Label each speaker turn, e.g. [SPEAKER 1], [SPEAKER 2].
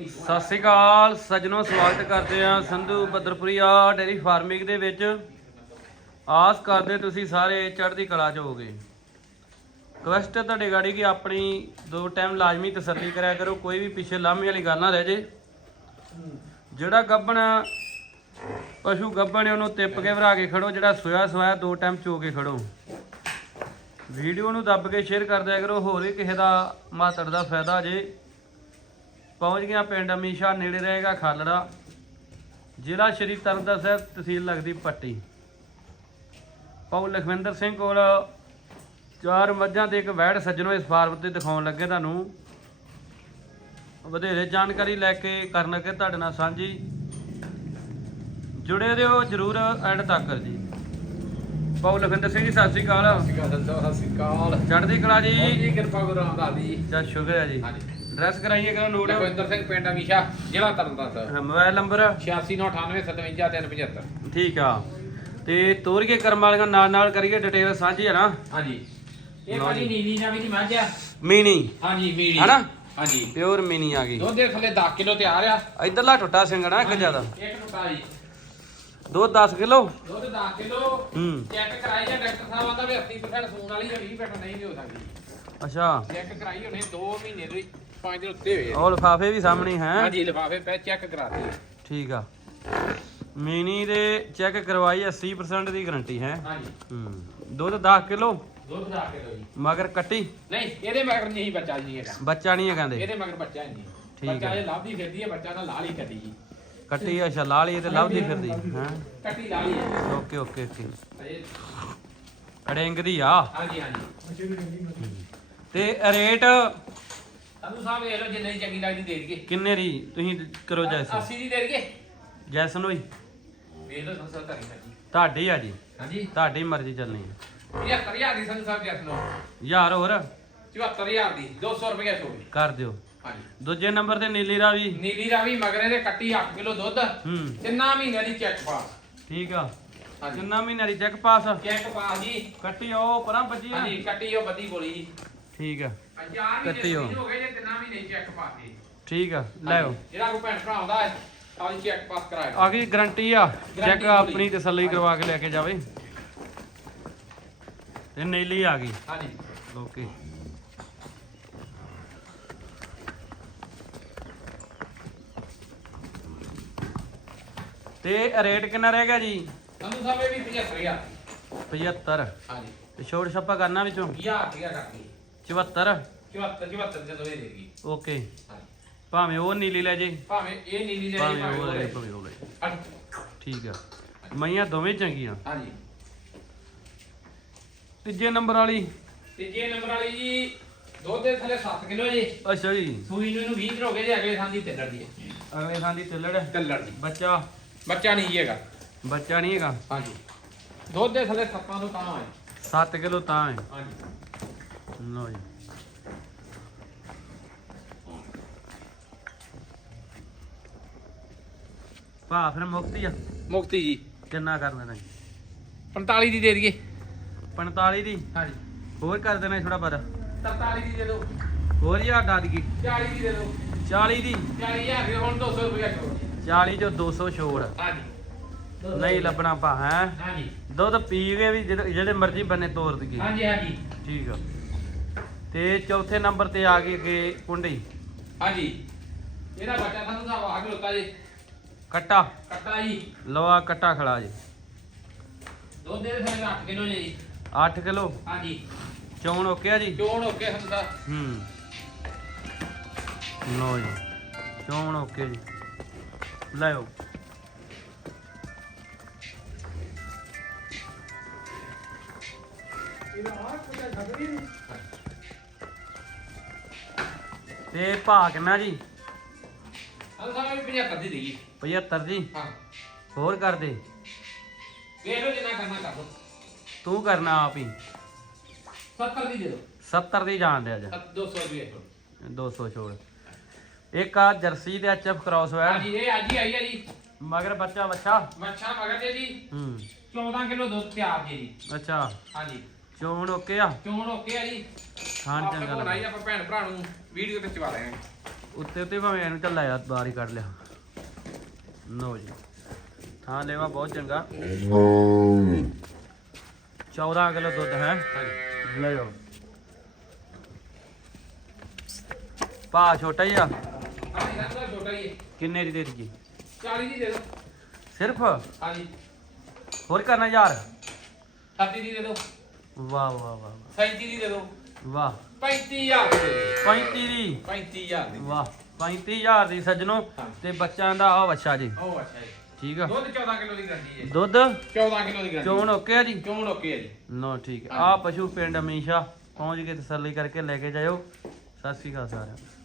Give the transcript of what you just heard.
[SPEAKER 1] ਸਤਿ ਸ੍ਰੀ ਅਕਾਲ, ਸੱਜਣੋ, ਸਵਾਗਤ ਕਰਦੇ ਆ ਸੰਧੂ ਬਦਰਪੁਰੀਆ ਡੇਰੀ ਫਾਰਮਿੰਗ ਦੇ ਵਿੱਚ। ਆਸ ਕਰਦੇ ਤੁਸੀਂ ਸਾਰੇ ਚੜ੍ਹਦੀ ਕਲਾ 'ਚ ਹੋਗੇ ਕੁਐਸਟ ਹੈ ਤੁਹਾਡੇ ਗਾੜੀ ਕਿ ਆਪਣੀ ਦੋ ਟਾਈਮ ਲਾਜ਼ਮੀ ਤਸੱਲੀ ਕਰਿਆ ਕਰੋ, ਕੋਈ ਵੀ ਪਿੱਛੇ ਲਾਮੇ ਵਾਲੀ ਗੱਲ ਨਾ ਰਹਿ ਜੇ। ਜਿਹੜਾ ਗੱਬਣ ਪਸ਼ੂ ਗੱਬਣ ਉਹਨੂੰ ਤਿੱਪ ਕੇ ਭਰਾ ਕੇ ਖੜੋ, ਜਿਹੜਾ ਸੋਇਆ ਸੋਇਆ ਦੋ ਟਾਈਮ ਚੋ ਕੇ ਖੜੋ। ਵੀਡੀਓ ਨੂੰ ਦੱਬ ਕੇ ਸ਼ੇਅਰ ਕਰ ਦਿਆ ਕਰੋ, ਹੋਰ ਵੀ ਕਿਸੇ ਦਾ ਮਾਤੜ ਦਾ ਫਾਇਦਾ ਜੇ। ਪਹੁੰਚ ਗਿਆ ਪਿੰਡ ਅਮੀਸ਼ਾ ਨੇੜੇ ਰਹੇਗਾ ਖਾਲੜਾ। ਜ਼ਿਲ੍ਹਾ ਸ਼੍ਰੀ ਤਰਨਤਾਰਨ ਸਾਹਿਬ ਤਹਿਸੀਲ ਲੱਗਦੀ ਪੱਟੀ। ਪਾਉ ਲਖਵਿੰਦਰ ਸਿੰਘ ਕੋਲ ਚਾਰ ਮੱਝਾਂ ਤੇ ਇੱਕ ਵੈੜ ਸੱਜਣੋ ਇਸ ਫਾਰਮ ਤੇ ਦਿਖਾਉਣ ਲੱਗੇ ਤੁਹਾਨੂੰ। ਵਧੇਰੇ ਜਾਣਕਾਰੀ ਲੈ ਕੇ ਕਰਨ ਲੱਗੇ ਤੁਹਾਡੇ ਨਾਲ ਸਾਂਝੀ। ਜੁੜੇ ਰਹੋ ਜਰੂਰ ਐਂਡ ਤੱਕ ਜੀ। ਪਾਉ ਲਖਵਿੰਦਰ ਸਿੰਘ ਜੀ ਸਤਿ ਸ੍ਰੀ ਅਕਾਲ।
[SPEAKER 2] ਸਤਿ ਸ਼੍ਰੀ ਅਕਾਲ
[SPEAKER 1] ਚੜ੍ਹਦੀ ਕਲਾ ਜੀ।
[SPEAKER 2] ਜੀ ਕਿਰਪਾ ਗੁਰੂ ਰਾਮਦਾਸ ਦੀ
[SPEAKER 1] ਜਦ ਸ਼ੁਕਰ ਹੈ ਜੀ।
[SPEAKER 2] ਹਾਂਜੀ।
[SPEAKER 1] ਡਰੈਸ ਕਰਾਈਏ ਕਰੋ ਨੋਟ
[SPEAKER 2] ਲਖਵਿੰਦਰ ਸਿੰਘ ਪਿੰਡ ਅਮੀਸ਼ਾ ਜ਼ਿਲ੍ਹਾ ਤਰਨਤਾਰਨ ਸਾਹਿਬ।
[SPEAKER 1] Mobile number?
[SPEAKER 2] 8698575375
[SPEAKER 1] ਠੀਕ ਆ। ਤੇ ਤੋਰ ਕੇ ਕਰਮ ਵਾਲੀਆਂ ਨਾਲ ਨਾਲ ਕਰੀਏ ਡਿਟੇਲ ਸਾਂਝੀ ਹੈ ਨਾ?
[SPEAKER 2] ਹਾਂਜੀ। ਇਹ ਭਾਜੀ। ਨੀਲੀ ਨਾ ਵੀ ਦੀ ਮੱਝ ਆ।
[SPEAKER 1] ਮੀਨੀ
[SPEAKER 2] ਹਾਂਜੀ ਮੀਲੀ
[SPEAKER 1] ਹਨਾ?
[SPEAKER 2] ਹਾਂਜੀ।
[SPEAKER 1] ਪਿਓਰ ਮੀਨੀ ਆ ਗਈ।
[SPEAKER 2] ਦੁੱਧ ਦੇ ਥੱਲੇ 10 ਕਿਲੋ ਤਿਆਰ ਆ।
[SPEAKER 1] ਇਧਰਲਾ ਟੁੱਟਾ ਸਿੰਘਣਾ ਇੱਕ ਜ਼ਿਆਦਾ।
[SPEAKER 2] ਇੱਕ ਟੁੱਟਾ ਜੀ।
[SPEAKER 1] ਦੁੱਧ 10 ਕਿਲੋ?
[SPEAKER 2] ਦੁੱਧ 10 ਕਿਲੋ।
[SPEAKER 1] ਹੂੰ।
[SPEAKER 2] ਚੈੱਕ ਕਰਾਈ ਜਾਂ ਡਾਕਟਰ ਸਾਹਿਬ ਆਂਦਾ ਵੀ 80% ਸੂਣ ਵਾਲੀ ਜਾਂ 20% ਨਹੀਂ ਵੀ ਹੋ ਸਕਦੀ।
[SPEAKER 1] ਅੱਛਾ।
[SPEAKER 2] ਚੈੱਕ ਕਰਾਈ ਉਹਨੇ 2 ਮਹੀਨੇ ਦੇ 5 ਦਿਨ ਉੱਤੇ ਹੋਏ ਆ।
[SPEAKER 1] ਉਹ ਲਫਾਫੇ ਵੀ ਸਾਹਮਣੇ ਹੈ।
[SPEAKER 2] ਹਾਂਜੀ ਲਿਫਾਫੇ ਪੈ ਚੈੱਕ ਕਰਾਤੇ
[SPEAKER 1] ਠੀਕ ਆ। ਮੀਨੀ ਦੇ ਚੈੱਕ ਕਰਵਾਈ 80% ਦੀ ਗਾਰੰਟੀ ਹੈ।
[SPEAKER 2] ਹਾਂਜੀ।
[SPEAKER 1] ਹੂੰ। ਦੁੱਧ 10 ਕਿਲੋ?
[SPEAKER 2] ਦੁੱਧ 10 ਕਿਲੋ ਜੀ।
[SPEAKER 1] ਮਗਰ ਕੱਟੀ?
[SPEAKER 2] ਨਹੀਂ ਇਹਦੇ ਮਗਰ ਨਹੀਂ ਬੱਚਾ ਜੀ ਹੈਗਾ
[SPEAKER 1] ਬੱਚਾ ਨਹੀਂ ਹੈ ਕਹਿੰਦੇ
[SPEAKER 2] ਇਹਦੇ ਮਗਰ ਬੱਚਾ ਨਹੀਂ।
[SPEAKER 1] ਠੀਕ
[SPEAKER 2] ਬੱਚਾ
[SPEAKER 1] ਹੈ।
[SPEAKER 2] ਇਹ ਲੱਭਦੀ ਫਿਰਦੀ ਹੈ ਬੱਚਾ ਤਾਂ ਲਾਲ ਹੀ ਕੱਢੀ ਜੀ।
[SPEAKER 1] ਕੱਟੀ ਅੱਛਾ ਲਾਲੀ ਤੇ ਲੱਭਦੀ ਫਿਰਦੀ ਹੈ?
[SPEAKER 2] ਕੱਟੀ ਲਾਲੀ ਹੈ
[SPEAKER 1] ਓਕੇ ਓਕੇ ਓਕੇ। ਅੜਿੰਗ ਦੀ ਆ।
[SPEAKER 2] ਹਾਂਜੀ ਹਾਂਜੀ।
[SPEAKER 1] ਤੇ ਰੇਟ
[SPEAKER 2] ਸੰਧੂ ਸਾਹਿਬ ਇਹ ਲੋ ਜਿੰਨੀ ਚੰਗੀ ਲੱਗਦੀ ਦੇ ਦਈਏ।
[SPEAKER 1] ਕਿੰਨੇ ਦੀ ਤੁਸੀਂ ਕਰੋ ਜੈਸਨ।
[SPEAKER 2] 80 ਦੀ ਦੇ ਦਈਏ?
[SPEAKER 1] ਜੈਸਨ ਹੋਈ?
[SPEAKER 2] ਵੇਖ ਲੋ ਸੰਧੂ ਸਾਹਿਬ ਜੀ
[SPEAKER 1] ਤੁਹਾਡੀ ਆ ਜੀ।
[SPEAKER 2] ਹਾਂਜੀ।
[SPEAKER 1] ਤੁਹਾਡੀ ਮਰਜ਼ੀ ਚੱਲਣੀ ਹੈ
[SPEAKER 2] 75000 ਦੀ ਸੰਧੂ ਸਾਹਿਬ ਜੈਸ ਲੋ
[SPEAKER 1] ਯਾਰ ਹੋਰ?
[SPEAKER 2] 74000 ਦੀ 200 ਰੁਪਏ ਛੋੜ
[SPEAKER 1] ਕਰ ਦਿਓ।
[SPEAKER 2] ਹਾਂਜੀ।
[SPEAKER 1] ਦੂਜੇ ਨੰਬਰ ਤੇ ਨੀਲੀ ਰਾਵੀ।
[SPEAKER 2] ਨੀਲੀ ਰਾਵੀ ਮਗਰੇ ਦੇ ਕੱਟੀ 8 ਕਿਲੋ ਦੁੱਧ।
[SPEAKER 1] ਹੂੰ।
[SPEAKER 2] ਤਿੰਨਾਂ ਮਹੀਨਿਆਂ ਦੀ ਚੈੱਕ ਪਾਸ।
[SPEAKER 1] ਠੀਕ ਆ।
[SPEAKER 2] ਹਾਂਜੀ।
[SPEAKER 1] ਕਿੰਨਾ ਮਹੀਨਾ ਦੀ ਚੈੱਕ ਪਾਸ
[SPEAKER 2] ਚੈੱਕ ਪਾਸ ਜੀ।
[SPEAKER 1] ਕੱਟੀ ਉਹ ਪਰਾਂ ਬੱਜੀ ਆ।
[SPEAKER 2] ਹਾਂਜੀ ਕੱਟੀ ਉਹ ਬੱਦੀ ਬੋਲੀ ਜੀ।
[SPEAKER 1] ਠੀਕ ਆ।
[SPEAKER 2] ਚਾਰ
[SPEAKER 1] ਕੱਟੀ
[SPEAKER 2] ਮਹੀਨੇ
[SPEAKER 1] ਉਹ।
[SPEAKER 2] ਸੂਈ ਨੂੰ ਹੋ ਗਏ ਜੇ ਤਿੰਨਾਂ ਮਹੀਨੇ ਚੈੱਕ ਪਾਤੇ।
[SPEAKER 1] ਠੀਕ ਆ ਲੈ ਆਓ।
[SPEAKER 2] ਜਿਹੜਾ ਕੋਈ ਭੈਣ ਭਰਾ ਆਉਂਦਾ ਹੈ ਆਜੀ ਚੈੱਕ ਪਾਸ ਕਰਾਇਆ
[SPEAKER 1] ਆ ਗਈ ਗਰੰਟੀ ਆ। ਚੈੱਕ ਆਪਣੀ। ਤਸੱਲੀ ਕਰਵਾ ਕੇ ਲੈ ਕੇ ਜਾਵੇ। ਤੇ ਨੀਲੀ ਆ ਗਈ।
[SPEAKER 2] ਹਾਂਜੀ।
[SPEAKER 1] ਓਕੇ ਤੇ ਰੇਟ ਕਿੰਨਾ ਰਹਿ ਗਿਆ ਜੀ?
[SPEAKER 2] ਸਾਹਿਬ ਇਹ ਵੀ 75000
[SPEAKER 1] 75
[SPEAKER 2] ਹਾਂਜੀ।
[SPEAKER 1] ਤੇ ਛੋੜ ਛੱਪਾ ਕਰਨਾ ਵਿੱਚੋਂ?
[SPEAKER 2] 1000 ਰੁਪਇਆ ਕਰਨੀ
[SPEAKER 1] 74
[SPEAKER 2] 74 74 ਜਦੋਂ ਇਹ ਦੇਗੀ।
[SPEAKER 1] ਓਕੇ
[SPEAKER 2] ਹਾਂਜੀ
[SPEAKER 1] ਭਾਵੇਂ ਉਹ ਨੀਲੀ ਲੈ ਜੇ।
[SPEAKER 2] ਭਾਵੇਂ ਇਹ ਨੀਲੀ ਲੈ
[SPEAKER 1] ਭਾਵੇਂ ਉਹ ਜੇ, ਭਾਵੇਂ ਉਹ ਲੈ ਜੇ। ਠੀਕ ਆ। ਮਈਆਂ ਦੋਵੇਂ ਚੰਗੀਆਂ।
[SPEAKER 2] ਹਾਂਜੀ।
[SPEAKER 1] ਤੀਜੇ ਨੰਬਰ ਵਾਲੀ।
[SPEAKER 2] ਤੀਜੇ ਨੰਬਰ ਵਾਲੀ ਜੀ ਦੁੱਧ ਦੇ ਥੱਲੇ 7 ਕਿਲੋ ਜੀ।
[SPEAKER 1] ਅੱਛਾ ਜੀ।
[SPEAKER 2] ਸੂਈ ਨੂੰ ਇਹਨੂੰ 20 ਦਿਨ ਹੋ ਗਏ ਜੀ ਅਗਲੇ ਥਾਂ ਦੀ ਤਿੱਲੜ ਦੀ ਹੈ।
[SPEAKER 1] ਅਗਲੇ ਥਾਂ ਦੀ ਤਿੱਲੜ।
[SPEAKER 2] ਤਿੱਲੜ ਦੀ।
[SPEAKER 1] ਬੱਚਾ।
[SPEAKER 2] ਬੱਚਾ ਨਹੀਂ ਜੀ ਹੈਗਾ।
[SPEAKER 1] ਬੱਚਾ ਨਹੀਂ ਹੈਗਾ।
[SPEAKER 2] ਹਾਂਜੀ। ਦੁੱਧ ਦੇ ਥੱਲੇ ਸੱਤਾਂ ਤੋਂ ਤਾਂ ਹੈ।
[SPEAKER 1] 7 ਕਿਲੋ ਤਾਂ ਹੈ।
[SPEAKER 2] ਹਾਂਜੀ।
[SPEAKER 1] ਲਓ ਜੀ ਭਾ ਫਿਰ ਮੁਕਤੀ ਆ।
[SPEAKER 2] ਮੁਕਤੀ ਜੀ।
[SPEAKER 1] ਕਿੰਨਾ ਕਰ ਦੇਣਾ ਜੀ?
[SPEAKER 2] 45 ਦੀ ਦੇ ਦਈਏ।
[SPEAKER 1] 45 ਦੀ?
[SPEAKER 2] ਹਾਂਜੀ।
[SPEAKER 1] ਹੋਰ ਕਰ ਦੇਣਾ ਥੋੜਾ ਬੜਾ
[SPEAKER 2] 43 ਦੀ ਦੇ ਦਿਓ।
[SPEAKER 1] ਹੋਰ ਹਜ਼ਾਰ ਡਾ ਦੀ
[SPEAKER 2] 40 ਦੀ ਦੇ ਦਿਓ।
[SPEAKER 1] 40 ਦੀ?
[SPEAKER 2] 40000 ਦੇ ਹੁਣ 200 ਰੁਪਏ ਛੋੜ।
[SPEAKER 1] 40 ਚੋਂ 200 ਛੋੜ।
[SPEAKER 2] ਹਾਂਜੀ।
[SPEAKER 1] ਨਹੀਂ ਲੱਭਣਾ ਭਾ ਹੈ?
[SPEAKER 2] ਹਾਂਜੀ।
[SPEAKER 1] ਦੁੱਧ ਪੀ ਕੇ ਵੀ ਜਿਹੜੇ ਜਿਹੜੇ ਮਰਜ਼ੀ ਬੰਨੇ ਤੋਰ ਦਈਏ।
[SPEAKER 2] ਹਾਂਜੀ ਹਾਂਜੀ।
[SPEAKER 1] ਠੀਕ ਆ। ਤੇ ਚੌਥੇ ਨੰਬਰ ਤੇ ਆ ਗਈ ਅੱਗੇ ਕੁੰਡੀ।
[SPEAKER 2] ਹਾਂਜੀ। ਇਹਦਾ ਬੱਚਾ ਸਾਨੂੰ ਤਾਂ ਆਵਾਜ਼ ਲੋਤਾ ਜੀ।
[SPEAKER 1] ਕੱਟਾ?
[SPEAKER 2] ਕੱਟਾ ਜੀ।
[SPEAKER 1] ਲਵਾ ਕੱਟਾ ਖੜਾ ਜੀ।
[SPEAKER 2] ਦੁੱਧ ਦੇ ਥੱਲੇ 8 ਕਿਲੋ ਜੀ
[SPEAKER 1] 8 ਕਿਲੋ?
[SPEAKER 2] ਹਾਂਜੀ।
[SPEAKER 1] ਚੌਣ ਓਕੇ ਆ ਜੀ?
[SPEAKER 2] ਚੋਣ ਹੋ ਕੇ ਹੁੰਦਾ
[SPEAKER 1] ਹੂੰ। ਲੋ ਜੀ। ਚੌਣ ਓਕੇ ਜੀ। ਲੈ ਆਓ ਤੇ ਭਾ ਕਿੰਨਾ ਜੀ?
[SPEAKER 2] ਸਾਨੂੰ ਸਾਹਿਬ ਵੀ 75 ਦੀ ਦੇਗੀ
[SPEAKER 1] 75 ਜੀ?
[SPEAKER 2] ਹਾਂ।
[SPEAKER 1] ਹੋਰ ਕਰ ਦੇ।
[SPEAKER 2] ਵੇਖ ਲਓ ਜਿੰਨਾ ਕਰਨਾ ਕਰ ਦੋ
[SPEAKER 1] ਤੂੰ ਕਰਨਾ ਆਪ ਹੀ।
[SPEAKER 2] 70 ਦੀ ਦੇ ਦਿਓ।
[SPEAKER 1] 70 ਦੀ ਜਾਣ ਦੇ ਅੱਜ।
[SPEAKER 2] 200 ਰੁਪਏ ਛੋੜ।
[SPEAKER 1] 200 ਛੋੜ। ਇੱਕ ਆ ਜਰਸੀ ਤੇ ਐਚਐਫ ਕ੍ਰਾਸ ਵੈਰ
[SPEAKER 2] ਹਾਂਜੀ ਇਹ ਅੱਜ ਹੀ ਆਈ ਹੈ ਜੀ।
[SPEAKER 1] ਮਗਰ ਬੱਚਾ ਬੱਚਾ
[SPEAKER 2] ਮੱਛਾ ਮਗਰ ਦੇ ਜੀ।
[SPEAKER 1] ਹੂੰ।
[SPEAKER 2] 14 ਕਿਲੋ ਦੁੱਧ ਤਿਆਰ ਜੀ ਜੀ।
[SPEAKER 1] ਅੱਛਾ।
[SPEAKER 2] ਹਾਂਜੀ।
[SPEAKER 1] ਚੋਣ ਓਕੇ ਆ?
[SPEAKER 2] ਚੋਣ ਓਕੇ ਆ ਜੀ?
[SPEAKER 1] ਖਾਣ ਚੰਗਾ
[SPEAKER 2] ਕੋਲ ਆਈ
[SPEAKER 1] ਲੱਗਾ
[SPEAKER 2] ਆਪਾਂ ਭੈਣ ਭਰਾ ਨੂੰ ਵੀਡੀਓ ਤੇ ਚਵਾ ਹਾਂ।
[SPEAKER 1] ਉੱਤੇ ਉੱਤੇ ਭਾਵੇਂ ਇਹਨੂੰ ਝੱਲਾ ਯਾਰ ਬਾਹਰ ਹੀ ਕੱਢ ਲਿਆ। ਲਓ ਜੀ। ਥਾਂ ਲੈਵਾ ਬਹੁਤ ਚੰਗਾ। 14 ਕਿਲੋ ਦੁੱਧ ਹੈ। ਲੈ ਜਾਓ। ਪਾ ਛੋਟਾ ਹੀ ਆ।
[SPEAKER 2] ਛੋਟਾ ਹੀ ਹੈ।
[SPEAKER 1] ਕਿੰਨੇ ਦੀ ਦੇ ਦਿੱਤੀ
[SPEAKER 2] 40 ਦੀ ਦੇ ਦਿਓ।
[SPEAKER 1] ਸਿਰਫ?
[SPEAKER 2] ਹਾਂਜੀ।
[SPEAKER 1] ਹੋਰ ਕਰਨਾ ਯਾਰ।
[SPEAKER 2] 38 ਦੀ ਦੇ ਦਿਓ।
[SPEAKER 1] ਵਾਹ ਵਾਹ ਵਾਹ
[SPEAKER 2] 37 ਦੀ ਦੇ ਦਿਓ
[SPEAKER 1] ਵਾਹ।
[SPEAKER 2] 35000 ਦੀ ਦੇ। ਦਿਓ
[SPEAKER 1] 35 ਦੀ
[SPEAKER 2] 35000 ਦੀ।
[SPEAKER 1] ਵਾਹ। 35000 ਦੀ ਸੱਜਣੋ। ਤੇ ਬੱਚਿਆਂ ਦਾ ਆ ਵੱਛਾ ਜੀ।
[SPEAKER 2] ਉਹ ਅੱਛਾ ਜੀ।
[SPEAKER 1] ਠੀਕ ਆ।
[SPEAKER 2] ਦੁੱਧ 14 ਕਿਲੋ ਦੀ ਗਰੰਟੀ ਹੈ
[SPEAKER 1] ਦੁੱਧ?
[SPEAKER 2] 14 ਕਿਲੋ ਦੀ ਗਰੰਟੀ
[SPEAKER 1] ਚੋਣ ਓਕੇ ਆ ਜੀ?
[SPEAKER 2] ਚੋਣ ਓਕੇ ਹੈ ਜੀ।
[SPEAKER 1] ਨੋ ਠੀਕ ਆ। ਆਹ ਪਸ਼ੂ ਪਿੰਡ ਅਮੀਸ਼ਾ ਪਹੁੰਚ ਕੇ ਤਸੱਲੀ ਕਰਕੇ ਲੈ ਕੇ ਜਾਇਓ। ਸਤਿ ਸ਼੍ਰੀ ਅਕਾਲ ਸਾਰਿਆਂ ਨੂੰ।